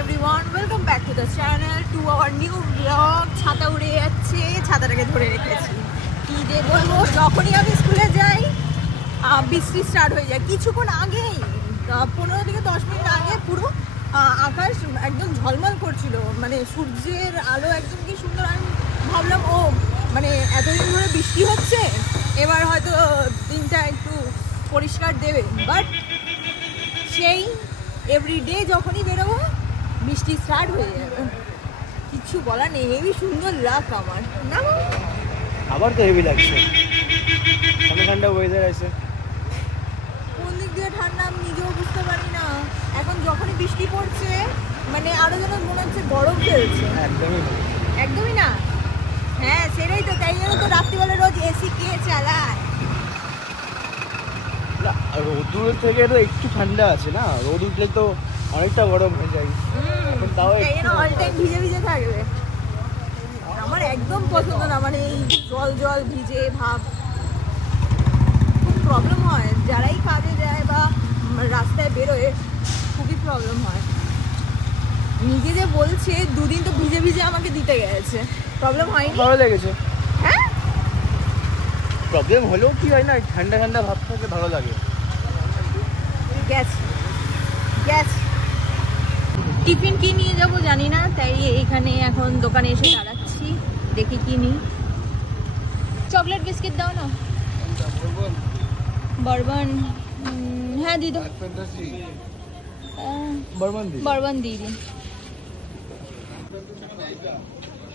everyone, welcome back to the channel, to our new vlog. ছাতা উড়ে যাচ্ছে, ছাতাটাকে ধরে রেখেছি। কি যে বলবো, যখনই আমি স্কুলে যাই বৃষ্টি স্টার্ট হয়ে যায়। কিছুক্ষণ আগেই 15 থেকে 10 মিনিট আগে পুরো আকাশ একদম ঝলমল করছিল, মানে সূর্যের আলো একদম কি সুন্দর। আমি ভাবলাম ও মানে এতদিন ধরে বৃষ্টি হচ্ছে, এবার হয়তো দিনটা একটু পরিষ্কার দেবে। বাট সেই এভরিডে যখনই বেরোবো বৃষ্টি স্টার্ট হয়ে যাবে, কিছু বলার নেই। হেভি সুন্দর লাগ আমার না, আবার তো হেভি লাগছে। ঠান্ডা ঠান্ডা ওয়েদার আছে, কোন দিক দিয়ে ঠান্ডা আমি নিজেও বুঝতে পারি না। এখন যখনই বৃষ্টি পড়ছে মানে আরো যেন মনে হচ্ছে গরম ফেলছে। একদমই না, একদমই না। হ্যাঁ সেটাই তো, তাই জন্য তো রাত্রিবেলা রোজ এসি কে চালায়? রোদ থেকে তো একটু ঠান্ডা আছে না, রোদ উঠলে তো অনেকটা গরম হয়ে যায়। এখন তাও অল টাইম ভিজে ভিজে থাকবে, আমার একদম পছন্দ না। মানে এই জল জল ভিজে ভাব খুব প্রবলেম হয়, যারাই কাজে যায় বা রাস্তায় বেরোয় খুবই প্রবলেম হয়। নিজে যে বলছে দুদিন তো ভিজে ভিজে আমাকে দিতে গেছে, প্রবলেম হয়নি? ভালো লেগেছে। হ্যাঁ প্রবলেম হলেও কি হয় না, ঠান্ডা ঠান্ডা ভাব থাকলে ভালো লাগে। গেছে গেছে। টিফিন কি নিয়ে যাব জানি না, তাই এইখানে এখন দোকানে এসে দাঁড়াচ্ছি, দেখি কি নিই। চকলেট বিস্কিট দাও না। বরবন, হ্যাঁ দিদি, বরবন দিদি।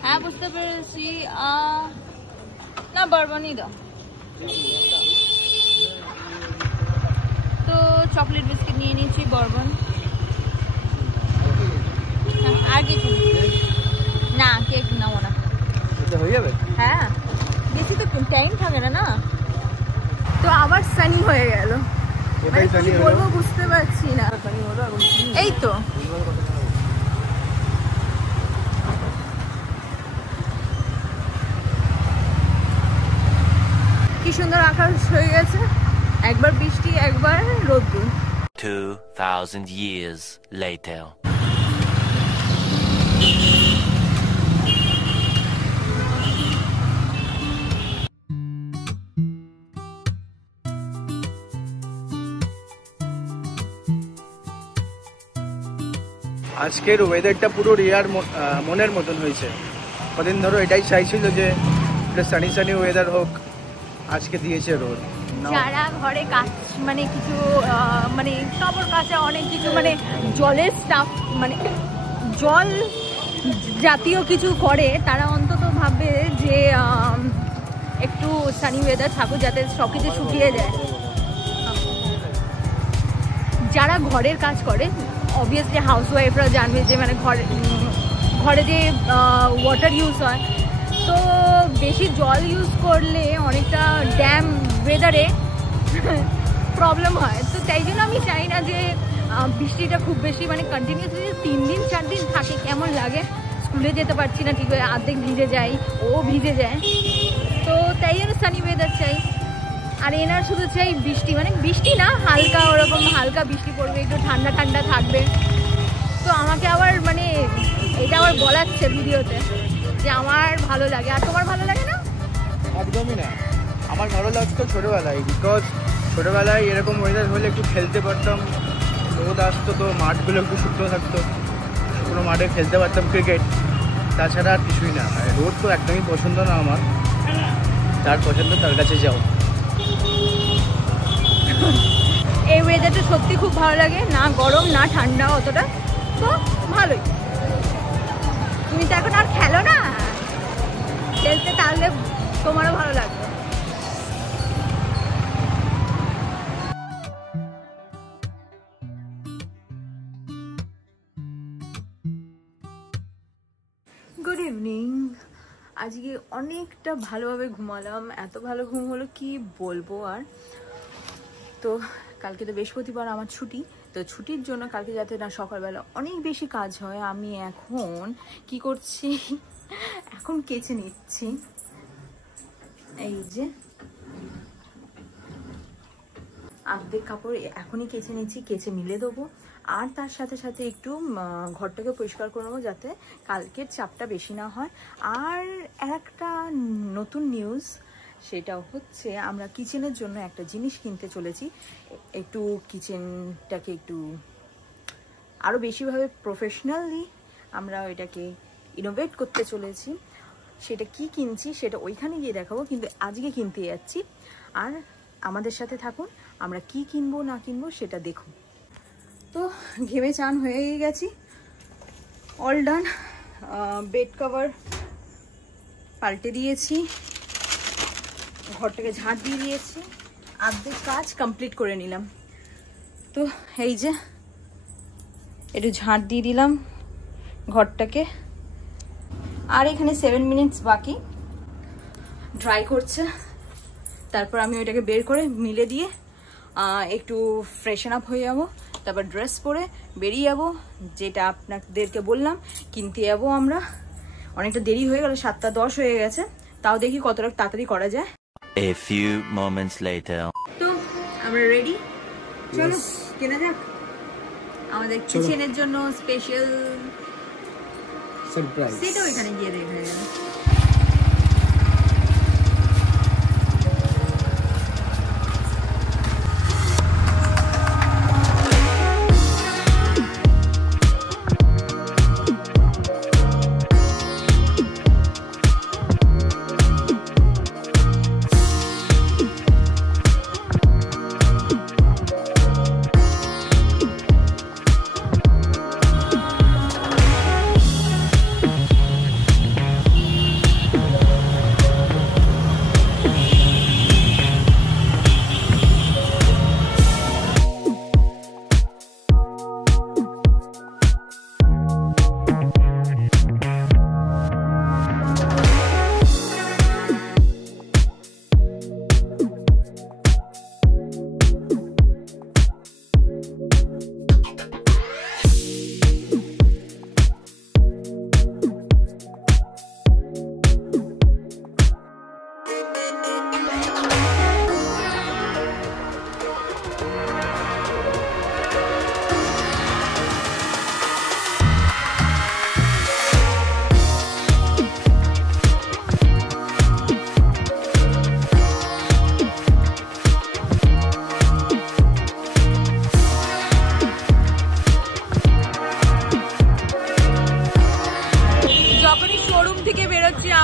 হ্যাঁ বুঝতে পেরেছি, না বরবনই দাও। তো চকলেট বিস্কিট নিয়ে নিয়েছি, বরবন। আর কিছু না, কেক নাও না, হয়ে যাবে। হ্যাঁ বেশি তো টাইম থাকে না না। তো আবার সানি হয়ে গেল, মানে কি বলবো বুঝতে পারছি না। এই তো কি সুন্দর আকাশ হয়ে গেছে, একবার বৃষ্টি একবার রোদ্দুর। 2000 years later. আজকের ওয়েদারটা পুরো রিয়ার মনের মতন হয়েছে। কদিন ধরো এটাই চাইছিল যে সানি সানি ওয়েদার হোক, আজকে দিয়েছে রোদ। যারা ঘরে কাজ মানে কিছু মানে সবার কাছে অনেক কিছু মানে জলের স্টাফ মানে জল জাতীয় কিছু করে, তারা অন্তত ভাববে যে একটু সানি ওয়েদার থাকুক যাতে সব কিছু শুকিয়ে যায়। যারা ঘরের কাজ করে অবভিয়াসলি হাউসওয়াইফরা জানবে যে মানে ঘরে যে ওয়াটার ইউজ হয়, তো বেশি জল ইউজ করলে অনেকটা ড্যাম ওয়েদারে প্রবলেম হয়। তো তাই জন্য আমি চাই না যে বৃষ্টিটা খুব বেশি মানে কন্টিনিউসলি 3 দিন 4 দিন থাকে, কেমন লাগে। স্কুলে যেতে পারছি না ঠিক হয়ে, অর্ধেক ভিজে যাই, ও ভিজে যায়। তো তাই জন্য সানি ওয়েদার চাই। আর এনার শুধু চাই বৃষ্টি, মানে বৃষ্টি না হালকা ওরকম হালকা বৃষ্টি পড়বে, একটু ঠান্ডা ঠান্ডা থাকবে। তো আমাকে আবার মানে এটা আবার বলাচ্ছে ভিডিওতে যে আমার ভালো লাগে, আর তোমার ভালো লাগে না? একদমই না, আমার ভালো লাগতো ছোটোবেলায়, বিকজ ছোটোবেলায় এরকম ওয়েদার হলে একটু খেলতে পারতাম, রোদ আসতো তো মাঠগুলো একটু শুকনো থাকতো, শুকনো মাঠে খেলতে পারতাম ক্রিকেট, তাছাড়া আর কিছুই না। রোদ তো একদমই পছন্দ না আমার, যার পছন্দ তার কাছে যাও। এই ওয়েদারটা সত্যি খুব ভালো লাগে, না গরম না ঠান্ডা অতটা, তো ভালোই। তুমি তো এখন আর খেলো না, খেলতে তাহলে তোমারও ভালো লাগবে। Good evening. আজকে অনেকটা ভালোভাবে ঘুমালাম, এত ভালো ঘুম হলো কি বলবো। আর তো কালকে তো বৃহস্পতিবার আমার ছুটি, তো ছুটির জন্য কালকে যাতে না সকালবেলা অনেক বেশি কাজ হয়, আমি এখন কি করছি, এখন কেচে নিচ্ছি। এই যে অর্ধেক কাপড় এখনই কেচে নিচ্ছি, কেচে মিলে দেবো। আর তার সাথে সাথে একটু ঘরটাকে পরিষ্কার করে নেবো যাতে কালকের চাপটা বেশি না হয়। আর একটা নতুন নিউজ, সেটা হচ্ছে আমরা কিচেনের জন্য একটা জিনিস কিনতে চলেছি। একটু কিচেনটাকে একটু আরও বেশিভাবে প্রফেশনালি আমরা এটাকে ইনোভেট করতে চলেছি। সেটা কি কিনছি সেটা ওইখানে গিয়ে দেখাবো, কিন্তু আজকে কিনতে যাচ্ছি। আর আমাদের সাথে থাকুন, আমরা কি কিনবো না কিনবো সেটা দেখুন। তো ঘেমে চান হয়ে গেছি, অল ডান। বেড কভার পাল্টে দিয়েছি, ঘরটাকে ঝাঁট দিয়ে দিয়েছি, অর্ধেক কাজ কমপ্লিট করে নিলাম। তো এই যে একটু ঝাঁট দিয়ে দিলাম ঘরটাকে। আর এখানে 7 মিনিটস বাকি, ড্রাই করছে। তারপর আমি ওইটাকে বের করে মিলে দিয়ে একটু ফ্রেশন আপ হয়ে যাবো, তারপর ড্রেস পরে বেরিয়ে যাবো। যেটা আপনাদেরকে বললাম কিনতে যাবো আমরা। অনেকটা দেরি হয়ে গেল, 7:10 হয়ে গেছে, তাও দেখি কতটা তাড়াতাড়ি করা যায়। A few moments later. তো আমরা রেডি, চলো কেনা যাক আমাদের কিচেনের জন্য স্পেশাল সারপ্রাইজ। সেটা ওইখানে গিয়ে দেখা যাবে।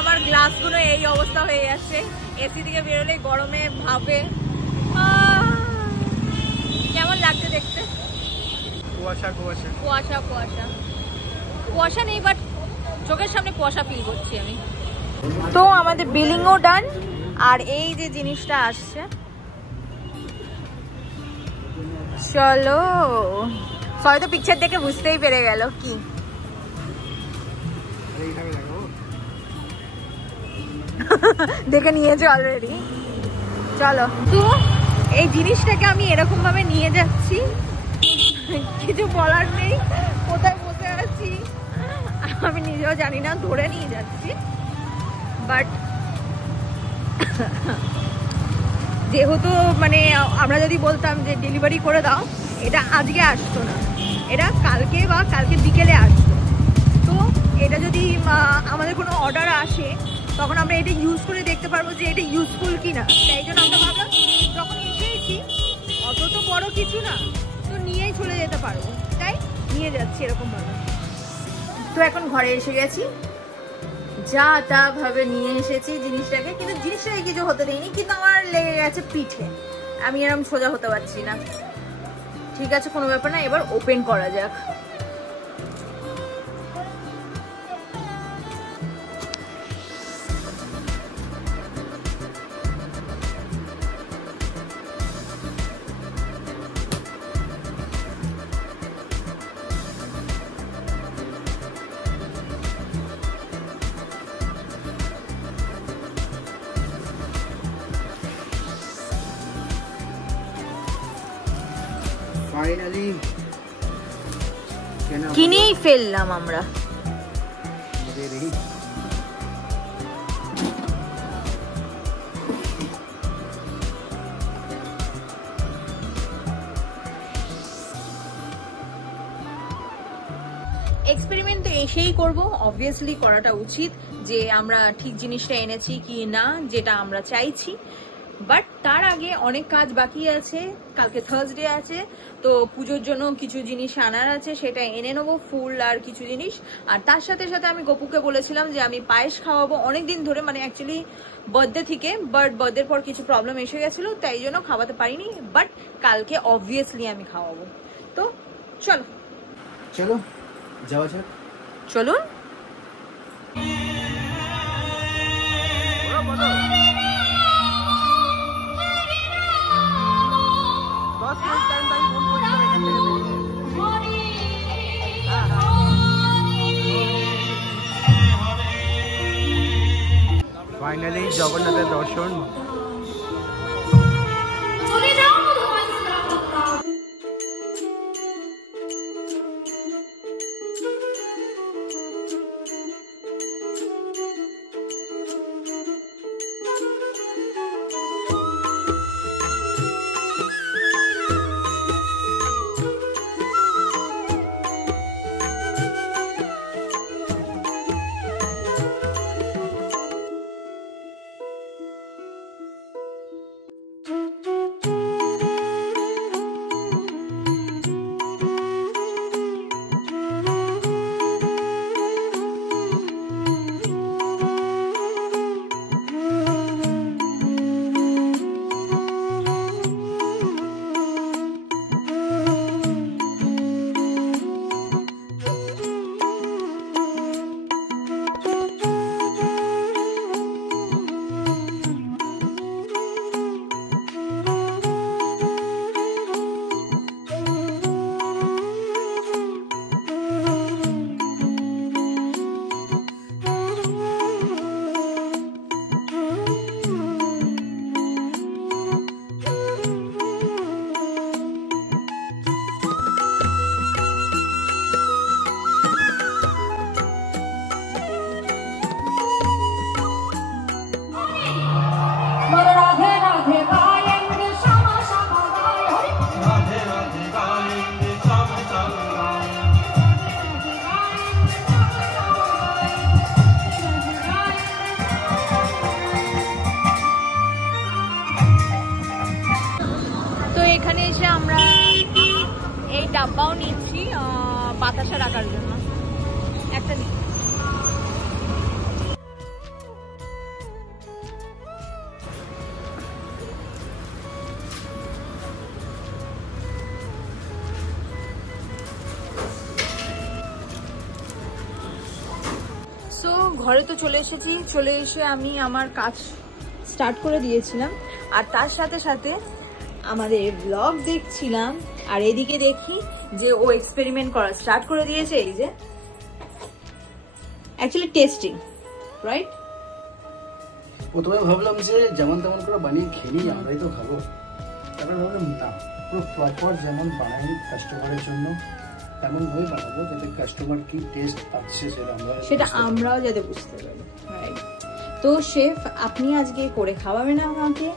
আমার গ্লাসগুলো এই অবস্থা হয়ে যাচ্ছে, এসি থেকে বেরোলে গরমে ভাবে। কেমন লাগছে দেখতে? কুয়াশা কুয়াশা কুয়াশা কুয়াশা কুয়াশা নেই, বাট চোখের সামনে কুয়াশা ফিল করছি আমি। তো আমাদের বিলিংও ডান, আর এই যে জিনিসটা আসছে, চলো। হয়তো পিকচার দেখে বুঝতেই পেরে গেল কি। দেখে নিয়েছে অলরেডি, চলো। তো এই জিনিসটাকে আমি এরকম ভাবে নিয়ে যাচ্ছি, কিছু বলার নেই। কোথায় বসে আছি আমি নিজেও জানি না, ধরে নিয়ে যাচ্ছি। বাট যেহেতু মানে আমরা যদি বলতাম যে ডেলিভারি করে দাও, এটা আজকে আসতো না, এটা কালকে বা কালকে বিকেলে আসতো। তো এটা যদি আমাদের কোনো অর্ডার আসে, তখন আমরা এটা ইউজ করে দেখতে পারবো যে এটা ইউজফুল কিনা। তাই জন্য আমরা ভাবলাম যখন এসেছি, অত তো বড় কিছু না, তো নিয়েই চলে যেতে পারবো, তাই নিয়ে যাচ্ছি এরকম ভাবে। তো এখন ঘরে এসে গেছি, যা তা ভাবে নিয়ে এসেছি জিনিসটাকে, কিন্তু জিনিসটাকে কিছু হতে দেয়নি, কিন্তু আমার লেগে গেছে পিঠে। আমি এরকম সোজা হতে পারছি না। ঠিক আছে, কোনো ব্যাপার না, এবার ওপেন করা যাক। ফাইনালি কিনেই ফেললাম আমরা। রেডি। এক্সপেরিমেন্ট তো এসেই করব, অবভিয়াসলি করাটা উচিত যে আমরা ঠিক জিনিসটা এনেছি কি না যেটা আমরা চাইছি। বাট তার আগে অনেক কাজ বাকি আছে, কালকে থার্সডে আছে, তো পুজোর জন্য কিছু জিনিস আনার আছে, সেটা এনে নেবো, ফুল আর কিছু জিনিস। আর তার সাথে সাথে আমি গপুকে বলেছিলাম যে আমি পায়েস খাওয়াবো অনেকদিন ধরে, মানে অ্যাকচুয়ালি বার্থডে থেকে, বাট বার্থডের পর কিছু প্রবলেম এসে গেছিলো, তাই জন্য খাওয়াতে পারিনি, বাট কালকে অবভিয়াসলি আমি খাওয়াবো। তো চলো চলো যাওয়া যাক। চলুন। ফাইনালি জগন্নাথের দর্শন। এখানে এসে আমরা এই ডাব্বাও নিচ্ছি বাতাসা রাখার জন্য, একটা নিই। সো ঘরে তো চলে এসেছি, চলে এসে আমি আমার কাজ স্টার্ট করে দিয়েছিলাম, আর তার সাথে সাথে আমাদের ব্লগ দেখছিলাম, আর এদিকে দেখি যে ও এক্সপেরিমেন্ট করা স্টার্ট করে দিয়েছে। এই যে অ্যাকচুয়ালি টেস্টিং, রাইট? প্রথমে ভাবলাম যে যেমন তেমন করে বানিয়ে খেলি, আমরাই তো খাবো। তারপরে ভাবলাম না, পুরো প্রপার যেমন বানাই কাস্টমারের জন্য তেমনভাবে বানাবো, যাতে কাস্টমার কি টেস্ট পাচ্ছে সেটা আমরাও যাতে বুঝতে পারি, রাইট? তো শেফ আপনি আজকে করে খাওয়াবেন আমাকে,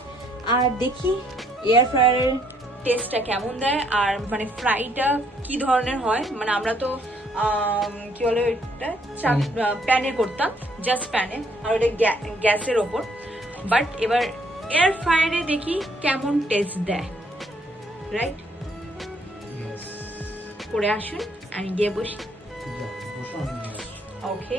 আর দেখি এয়ার ফ্রায়ারের টেস্টটা কেমন দেয়, আর মানে ফ্রাইটা কি ধরনের হয়। মানে আমরা তো কি বলে এটা প্যানে করতাম, জাস্ট প্যানে, আর ওটা গ্যাসের ওপর, বাট এবার এয়ার ফ্রায়ারে দেখি কেমন টেস্ট দেয়, রাইট? করে আসুন, আমি গিয়ে বসি। ওকে।